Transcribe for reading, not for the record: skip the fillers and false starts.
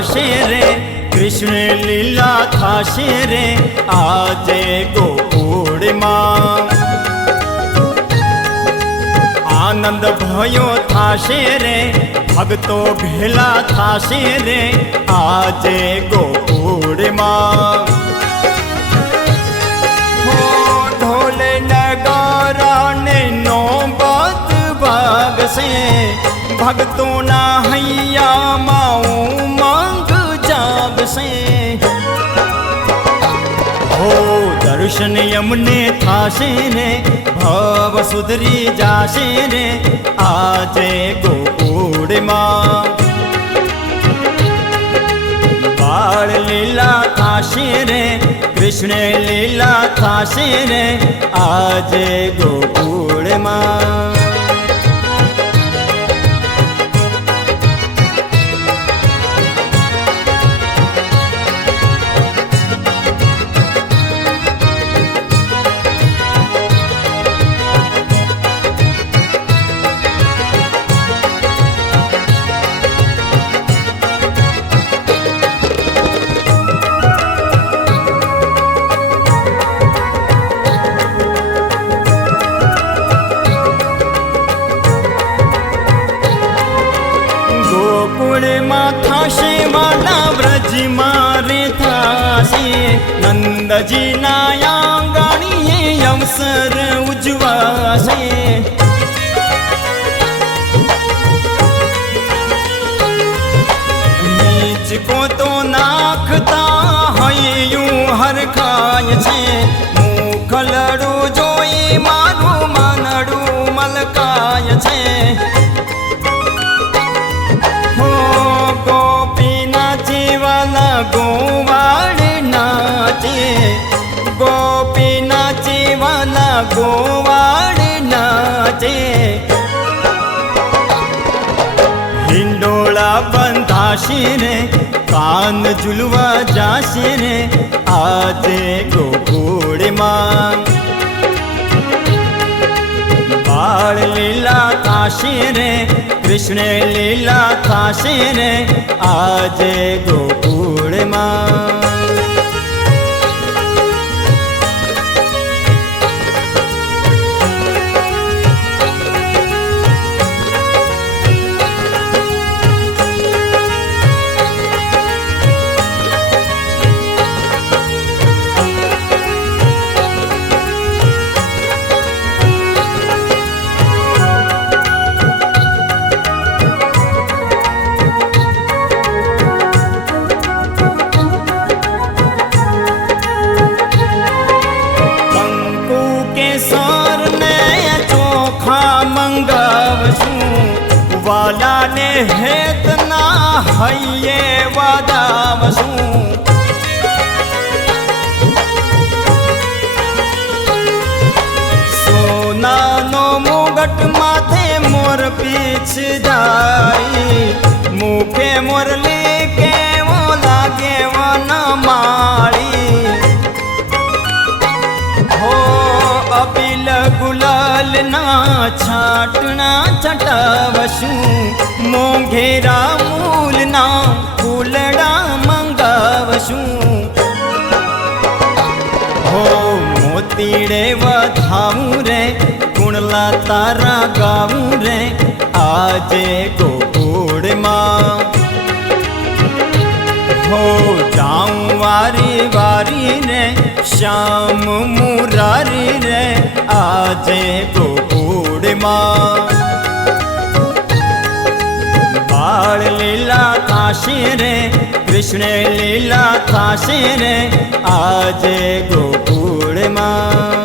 थाशे रे, कृष्ण लीला थाशे रे આજે ગોકુળમાં। આનંદ ભયો થાશે રે, ભક્તો ભેલા થાશે રે આજે ગોકુળમાં। ઢોલ નગારા ને નોબત વાગશે, ભક્તોના હૈયામાં ઉમંગ જાગશે। હો દર્શન યમને થાશે રે, ભવ સુધરી જાશે રે આજે ગોકુળમાં। બાળ લીલા થાશે રે, કૃષ્ણ લીલા થાશે રે આજે ગોકુળમાં। ગોકુળમાં થાશે વાલા વ્રજમાં રે થાશે, નંદજીના આંગણીએ અવસર ઉજવાશે। નીચકો તો નાખતા હૈયું હરખાય છે, મુખલડું જોઈ મારું માનડું મલકાય છે। ગોવાળ નાચે, ગોપી નાચે વાલા ગોવાળ નાચે। હિંડોળા બંધાશે રે, કાન ઝૂલવા જાશે રે આજે ગોકુળમાં। બાળ લીલા થાશે રે, કૃષ્ણ લીલા થાશે રે આજે ગોકુળમાં। વાલાને હેતના હૈયે વાદાવશું, સોનાનો મુગટ માથે મોર પીછ જાય, મુખે મોરલી કેવો લાગે વનમાળી। હો અબીલ ગુલાલ ના છાટણા છટાવશું, મોંઘેરા મૂલના ફૂલડા મંગાવશું। હો મોતીડે વધાવું રે, ગુણલા તારા ગાવું રે આજે ગોકુળમાં। હો જાઉં વારી વારી રે, શ્યામ મુરારી રે આજે ગોકુળમાં। બાળ લીલા થાશે રે, કૃષ્ણ લીલા થાશે રે આજે ગોકુળમાં।